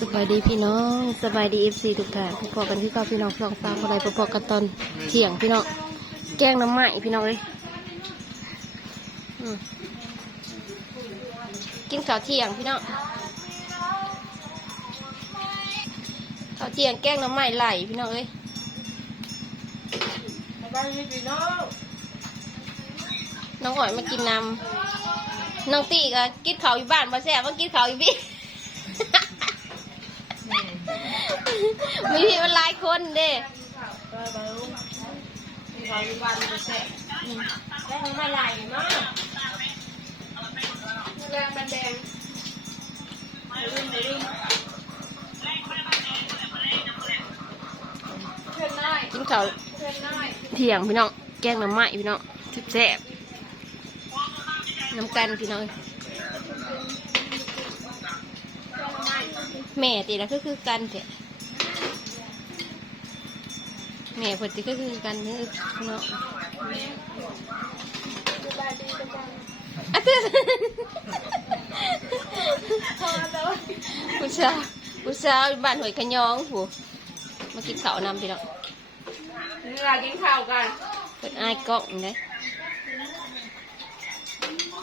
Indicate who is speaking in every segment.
Speaker 1: สบายดีพี่น้องสบายดีเอฟซีทุกท่านพอๆกันที่เก้าพี่น้องสองสามอะไรพอๆกันตอนเที่ยงพี่น้องแกงน้ำไหม้พี่น้องเลยอืมกินข้าวเที่ยงพี่น้องข้าวเที่ยงแกงน้ำไหม้ไหลพี่น้องเอ้ย
Speaker 2: สบายดีพี่น้อง
Speaker 1: น้องอ่อยมากินน้ำน้องตีก็กินข้าวอยู่บ้านมาแซ่บมากินข้าวอยู่พี่ มีพี่มันหลายคนเด้
Speaker 2: ไปไปลูกมีใครมีบ้านมีแซ่ได้ทำมาใหญ่มากแรงมันแดงลืมลืมเพื่อนน้อย
Speaker 1: กินข้าว
Speaker 2: เพื่อนน้อย
Speaker 1: เที่ยงพี่น้อง แกงน้ำไหม้พี่น้องแซ่บๆน้ำกันพี่น้องแม่ตีละก็คือกันเถอะ แม่เพิ่นตีก็คือกันเถอะพี่น้อง
Speaker 2: สบายดีจังจัง
Speaker 1: อะเถอะ
Speaker 2: พอแล้ว
Speaker 1: ผู้สาวผู้สาวอยู่บ้านหวยขะยองผู้มากินข้าวนำพี่น้อง
Speaker 2: นี่เรากินข้าวกัน
Speaker 1: เปิดอายกล้องเลย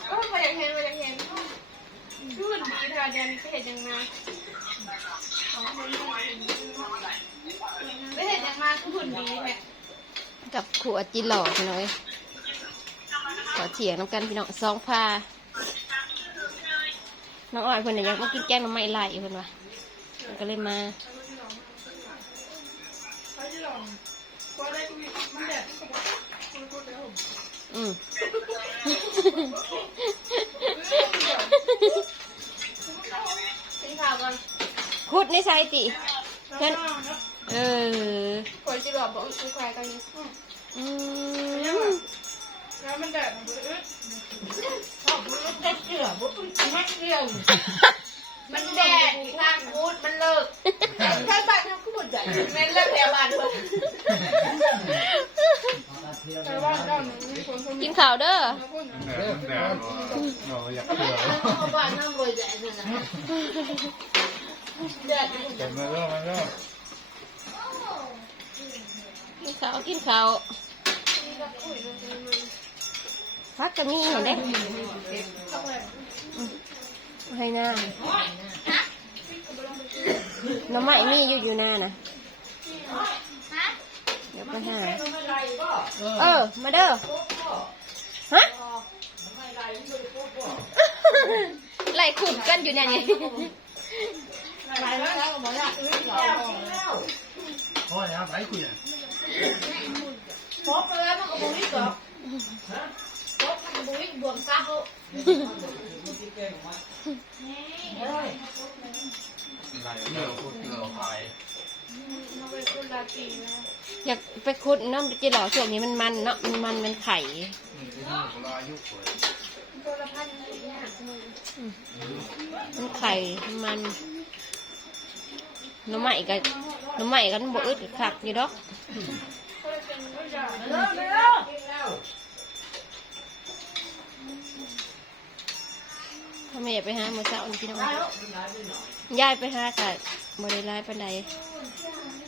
Speaker 2: ก็พออยากเห็นพออยากเห็นชื่นดีค่ะเดือนไปเห็นยังมา ไปเห็นยังมาคือหุ่นดีแม่
Speaker 1: กับขวดจีหล่อพี่น้องเอ้ยขอเถียงน้ำกันพี่น้องซองพาน้องอ่อยเพิ่นน่ะอยากมากินแกงน้ำไหม้ไหลเพิ่นว่ะเพิ่นก็เลยมา
Speaker 2: เขาจะลองก็ได้ก็มีมันแดดที่สมบูรณ์
Speaker 1: อืม
Speaker 2: กินข้าวกัน
Speaker 1: คุดในไซติ
Speaker 2: เพื่อน
Speaker 1: เออ
Speaker 2: คนจะหลอกบอกอีกใครกันนี่
Speaker 1: อืม
Speaker 2: แล้วมันแดดมันอึดชอบมันได้เกลือบุ้มไม่เกลือมันแดดงานพูดมันเลิกแค่บ้านเขาพูดใหญ่แม่เลิกแถวบ้านเพิ่นแต่ว่าเจ้าหนูมีคนคน
Speaker 1: กินข้าวเด้อ
Speaker 3: แดดมันแดดเราอยากเผื่อ
Speaker 2: เขาบ้านนั่งบริจาคนั่นนะแดดมัน
Speaker 3: แต่มาเริ่มมาเริ่ม
Speaker 1: กิน ข้าวกินข้าวพักกันนี่เห็นได้ให้หน้าน้ำไหม้มีอยู่อยู่หน้านะเดี๋ยวไปหาเออ มาเด้อฮะไล่ขุดกันอยู่เนี่ยนี่
Speaker 2: ไปแล้วแล้วก็บอกว่าอึดหรอ
Speaker 3: โอ้ยครับไปคุยอะ
Speaker 2: พบไปแล้วมันก็บุ้ยหรอพบมันก็บุ้ยบวมซับ
Speaker 3: ไหลเลือพูดเลือพาย
Speaker 2: มาเป็นคนลาตีนะ
Speaker 1: อยากไปขุดน้ำจีหล่อช่วงนี้มันมันเนาะมันมันมันไข่
Speaker 3: น้องเราอายุกว่า
Speaker 2: ตัวละพันเนี่ย
Speaker 1: มันไข่มันน้ำไหม้กัน น้ำไหม้กันบ่อึดคักอยู่ดอก
Speaker 2: เลิกไปแม่
Speaker 1: อยาไปหาหมาเช้าพี่น้องย้ายไปหากับ่ได้ร้ายปานใด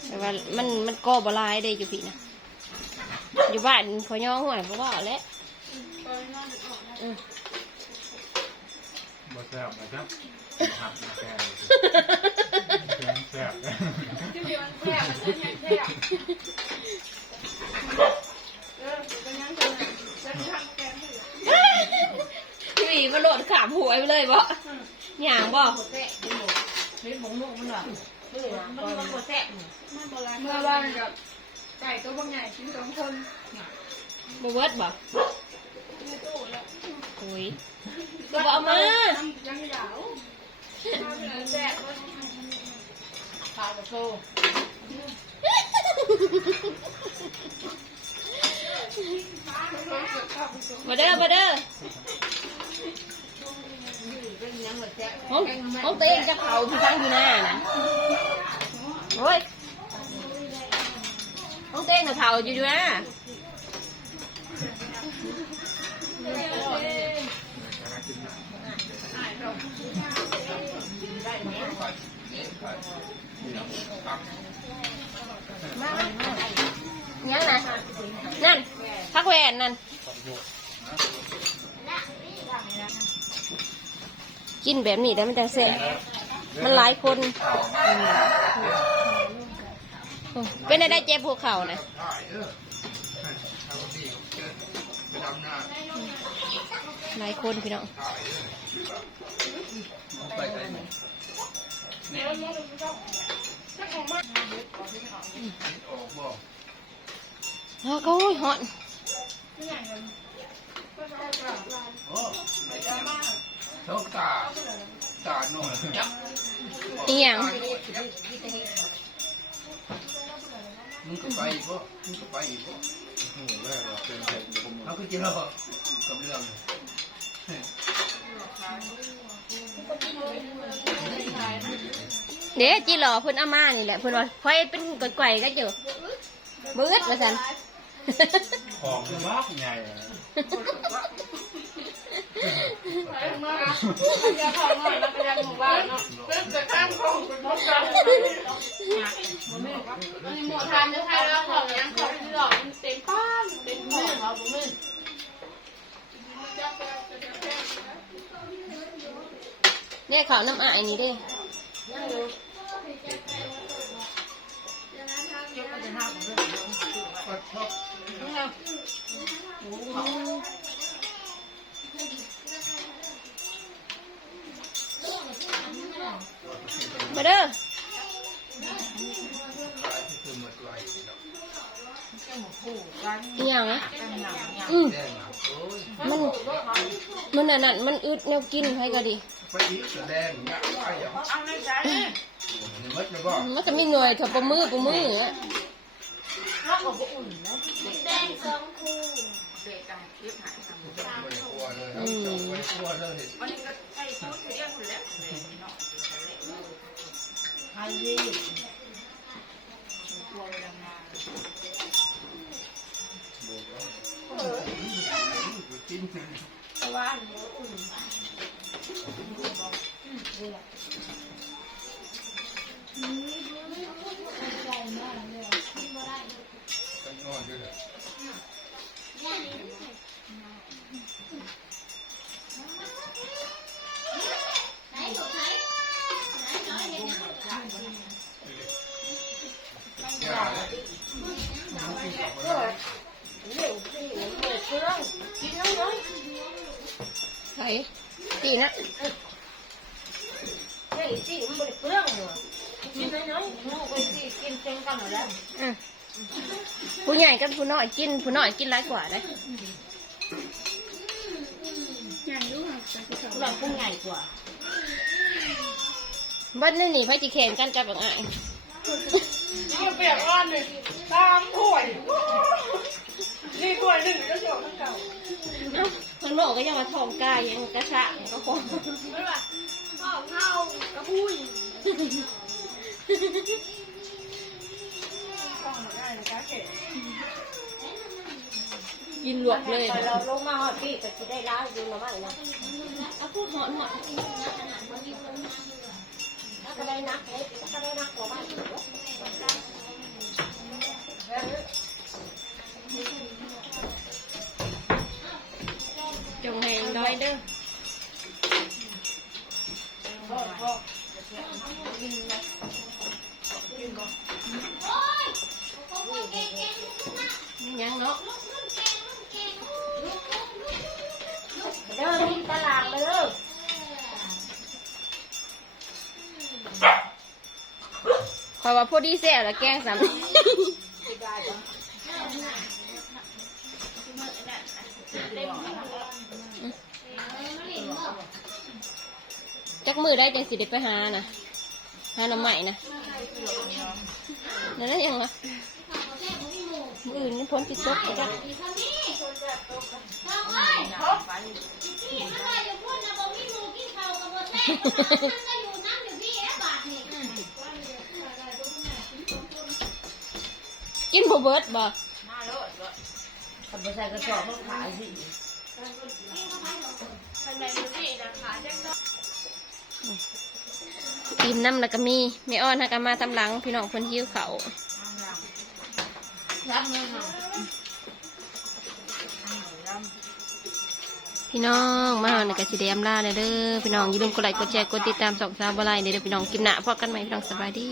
Speaker 1: แต่ว่ามันมันก่อบ่ร้ายได้อยู่พี่นะอยู่บ้านเขาย่อหัวยเพราะว่าแล้ว
Speaker 3: บ่แซ่บนะครับหักมาแก่ แซ่บ
Speaker 2: ที่มีมันแคบมันแคบแคบเออเป็นยังไงแล้วทำแกงให้
Speaker 1: พี่มาโหลดขามหัวไปเลยบ่หยางบ่
Speaker 2: เป็นหมูนุ่มมันหรอมันมันหัวแซ่บมันโบราณเมื่อวานกับไก่ตัวบางใหญ่ชิ้นสองคน
Speaker 1: บเวิร์ดบ่
Speaker 2: ตู้แล้ว
Speaker 1: โอ้ยก็เอามา
Speaker 2: ยังยาวมาเป็นแซ่บเา
Speaker 1: เด้อมาเด้อห้องห้องเต้นจะเผาพี่ตั้งอ ยังนะนั่นพักแหวนนั่น กินแบบนี้ได้มันจะเสะมันหลายคนเป็นอะไรเจ็บหัวเข่านะหลายคนพี่น้อง แล้วก็โอ้ยหอน
Speaker 3: เขาตาตาหน่อยยับ
Speaker 1: อียง
Speaker 3: มึงก็ไปอีกบ่มึงก็ไปอีกบ่เขาก็เล่ากับเรื่อง
Speaker 1: เดี๋ยวจีหล่อเพิ่นเอามานี่แหละเพิ่นว่าไฟเป็นก่อยๆก็อยู่บื้ดมาสัน
Speaker 3: ของมากใหญ่
Speaker 2: อย่าเข้าหน่อยนะไปยังหมู่บ้านเนาะเพิ่งจะข้ามคลองเป็นพบกันมีหมดทานเนื้อไทยแล้วของยังของที่หลอกมันเต็มป้านเต็มมือเขาบุ้ม
Speaker 1: เนี่ยขาวน้ำอ่างนี่เด้
Speaker 3: ก็ชอบ
Speaker 1: มาเด้อ
Speaker 3: ขายที่คือหมดไวเนาะ
Speaker 1: อียงนะอืมมัน มันอันนั้นมันอึดแนวกินให้ก็ดี
Speaker 3: ไปอีกแดงเนี่ยไปอย่าง
Speaker 2: เอาในใจ
Speaker 3: มัดนะบ่
Speaker 1: มันจะไม่หน่วยเถอะปมือปมืออะ
Speaker 2: รักของอุ่นนะ
Speaker 4: แดงสองคู่
Speaker 2: เด็กกันเทียบหายทำ
Speaker 3: ไม่ได้กลัวเลยไม่ได้กลัวเลย
Speaker 2: วันนี้ก็ใส่ชุดเรียกคุณแล้วไอ้ยี่กลัวเวลางา
Speaker 3: กิน
Speaker 2: ว่าอุ่น
Speaker 4: ใหญ่มากเลยกินบ่ได้
Speaker 3: กันนอนด้วยเลย
Speaker 4: ไหนถูกไหนไหนน้อยเห็นยัง
Speaker 3: อย่าเลย
Speaker 1: ไผ่ตีนะ
Speaker 2: เฮ้ยสิมันบริเปลืองเลยกินน้อยๆน้องไปสิกินเต็มกันหมดแล้ว
Speaker 1: อืมผู้ใหญ่กับผู้น้อยกิน ผู้น้อยกินหลายกว่าได้
Speaker 2: เราพุ่งใหญ่กว่า
Speaker 1: บ้านนี่หนีไผ่จีแขนกันกับแบบอ่าง
Speaker 2: มันเปียกร้อนเลยตามถ้วยนี่ถ้วยหนึ่งก็จบทั้งเก่า
Speaker 1: เอ้าคนบอกก็ยังมาทองกายยังกระชะก็คง
Speaker 2: ไม่ว่า
Speaker 4: พ่อเข้ากระพุ้ย
Speaker 2: ต้องมาได้นะจ๊ะเก๋
Speaker 1: กินหลวกเลย
Speaker 2: เราลงมาหอดพี่แต่จะได้ร้ายดูเราบ้างนะ
Speaker 1: เอาพูดหอนหอน
Speaker 2: ถ้าก็ได้นักเอ๊ะถ้าก็ได้นักก
Speaker 1: งแหงดอยเด้อ
Speaker 2: พ่อพ่อ
Speaker 1: ยังเนาะ
Speaker 2: เดินที่ตลาดเลย
Speaker 1: คอยว่าพอดีแซ่แล้วแกงสาม จักมือได้จังสิได้ไปหานะหาหน่อใหม่นะนั่นนะยังวะมืออื่นนี่พ้นติดซบไปจ้ะ
Speaker 4: อีกคนนี้น้องเอ้ยพี่มันว่าอยู่พุ่นนะบอกมีหมูกินข้าวกับบ่แซ่บมันก็อยู่น้ำอยู่พี่แอบบาทนี่
Speaker 1: กินบ่เบิดบ่
Speaker 2: ทำไปใส่กระสอบเขาขายสิ
Speaker 1: กินน้ำแล้วก็มีไม่อ้อนฮะก็มาทำหลัง พี่น้องคนหิวเขาพี่น้องมาหาในกระสีแดมล่าเลยเด้อพี่น้องอย่าลืมกดไลค์กดแชร์กดติดตามสองสาวบะไลเด้อพี่น้องกินหนาพอกันไหมพี่น้องสบายดี